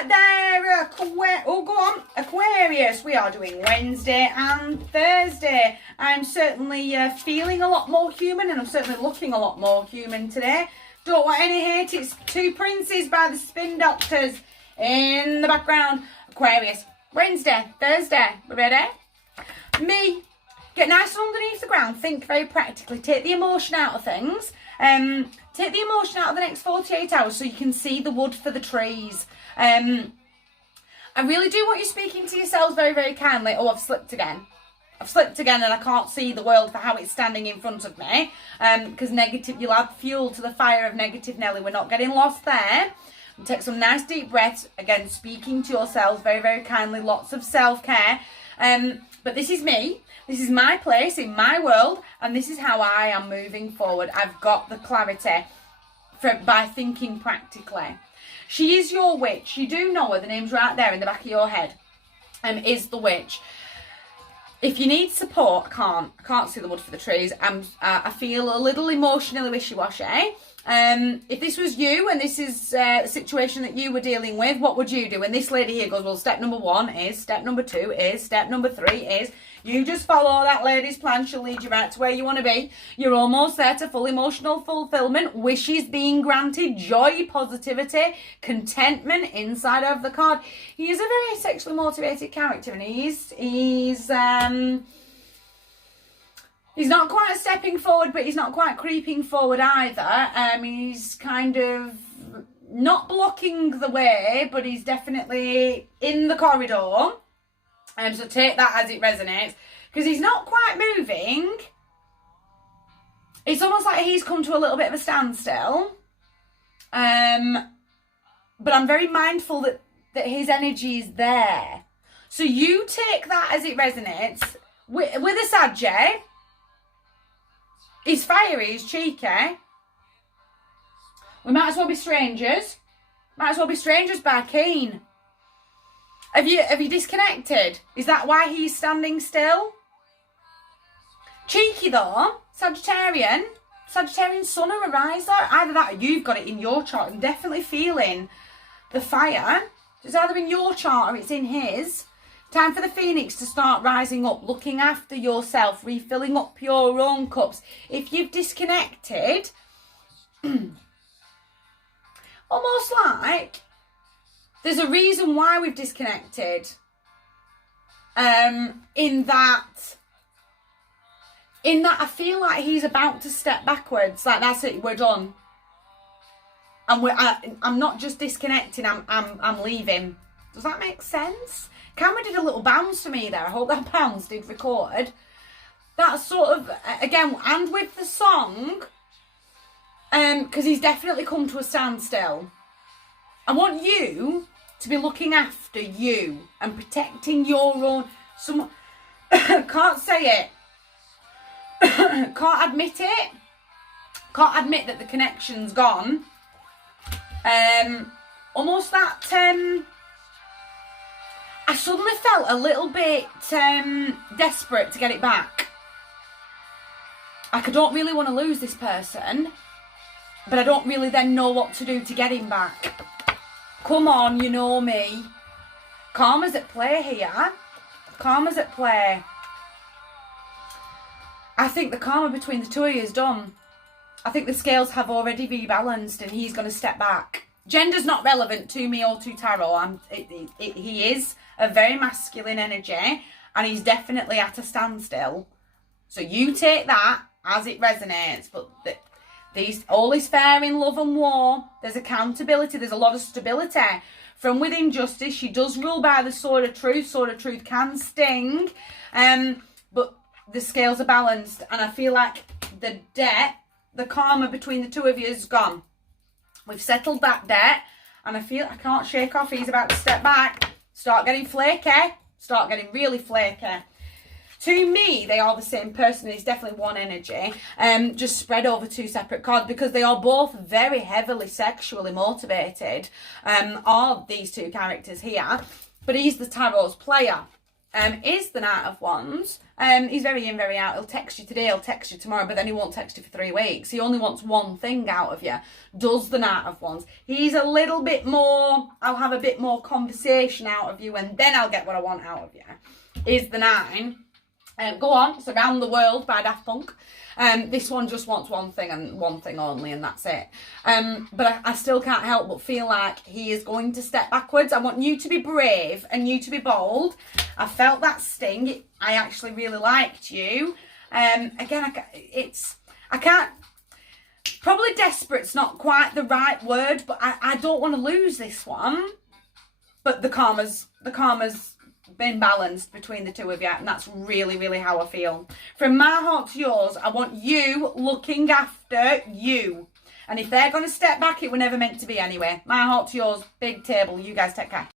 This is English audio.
right there, go on, Aquarius. We are doing Wednesday and Thursday. I'm certainly feeling a lot more human, and I'm certainly looking a lot more human today. Don't want any hate. It's Two Princes by the Spin Doctors in the background. Aquarius, Wednesday, Thursday. We ready? Me, get nice and underneath the ground. Think very practically. Take the emotion out of things. Take the emotion out of the next 48 hours so you can see the wood for the trees. I really do want you speaking to yourselves very, very kindly. Oh, I've slipped again. I've slipped again and I can't see the world for how it's standing in front of me. Because negative, you'll add fuel to the fire of negative Nelly. We're not getting lost there. Take some nice deep breaths. Again, speaking to yourselves very, very kindly. Lots of self-care. But this is me. This is my place in my world, and this is how I am moving forward. I've got the clarity by thinking practically. She is your witch. You do know her. The name's right there in the back of your head. Is the witch. If you need support, I can't see the wood for the trees. I feel a little emotionally wishy-washy. If this was you and this is a situation that you were dealing with, what would you do? And this lady here goes, well, step number 1 is, step number 2 is, step number 3 is. You just follow that lady's plan. She'll lead you right to where you want to be. You're almost there to full emotional fulfillment. Wishes being granted. Joy, positivity, contentment inside of the card. He is a very sexually motivated character, and he's not quite stepping forward, but he's not quite creeping forward either. He's kind of not blocking the way, but he's definitely in the corridor. So take that as it resonates. Because he's not quite moving. It's almost like he's come to a little bit of a standstill. But I'm very mindful that his energy is there. So you take that as it resonates. With a Sajay, he's fiery, he's cheeky. We might as well be strangers. Might as well be strangers by Keen. Have you disconnected? Is that why he's standing still? Cheeky though. Sagittarian sun or a riser. Either that or you've got it in your chart. I'm definitely feeling the fire. It's either in your chart or it's in his. Time for the Phoenix to start rising up, looking after yourself, refilling up your own cups. If you've disconnected, almost like there's a reason why we've disconnected. In that I feel like he's about to step backwards. Like, that's it, we're done. And I'm not just disconnecting, I'm leaving. Does that make sense? Camera did a little bounce for me there. I hope that bounce did record. That's sort of, again, and with the song, because he's definitely come to a standstill. I want you to be looking after you and protecting your own. Can't say it. Can't admit it. Can't admit that the connection's gone. Almost that. I suddenly felt a little bit desperate to get it back. Like, I don't really want to lose this person, but I don't really then know what to do to get him back. Come on, you know me. Karma's at play here. Karma's at play. I think the karma between the two of you is done. I think the scales have already rebalanced and he's going to step back. Gender's not relevant to me or to tarot. He is a very masculine energy and he's definitely at a standstill. So you take that as it resonates. But all is fair in love and war. There's accountability. There's a lot of stability. From within justice, she does rule by the sword of truth. Sword of truth can sting. But the scales are balanced. And I feel like the debt, the karma between the two of you is gone. We've settled that debt. And I feel I can't shake off. He's about to step back. Start getting flaky. Start getting really flaky. To me, they are the same person. It's definitely one energy. Just spread over two separate cards because they are both very heavily sexually motivated. Are these two characters here. But he's the tarot's player. is the Knight of Wands. He's very in, very out. He'll text you today, he'll text you tomorrow, but then he won't text you for 3 weeks. He only wants one thing out of you. Does the Knight of Wands. He's a little bit more, I'll have a bit more conversation out of you and then I'll get what I want out of you. Is the 9. Go on, it's Around the World by Daft Punk. This one just wants one thing and one thing only, and that's it. But I still can't help but feel like he is going to step backwards. I want you to be brave and you to be bold. I felt that sting. I actually really liked you. Again, I can't, probably desperate's not quite the right word, but I don't want to lose this one. But the karma's been balanced between the two of you, and that's really, really how I feel. From my heart to yours, I want you looking after you. And if they're going to step back, it were never meant to be anyway. My heart to yours, big table. You guys take care.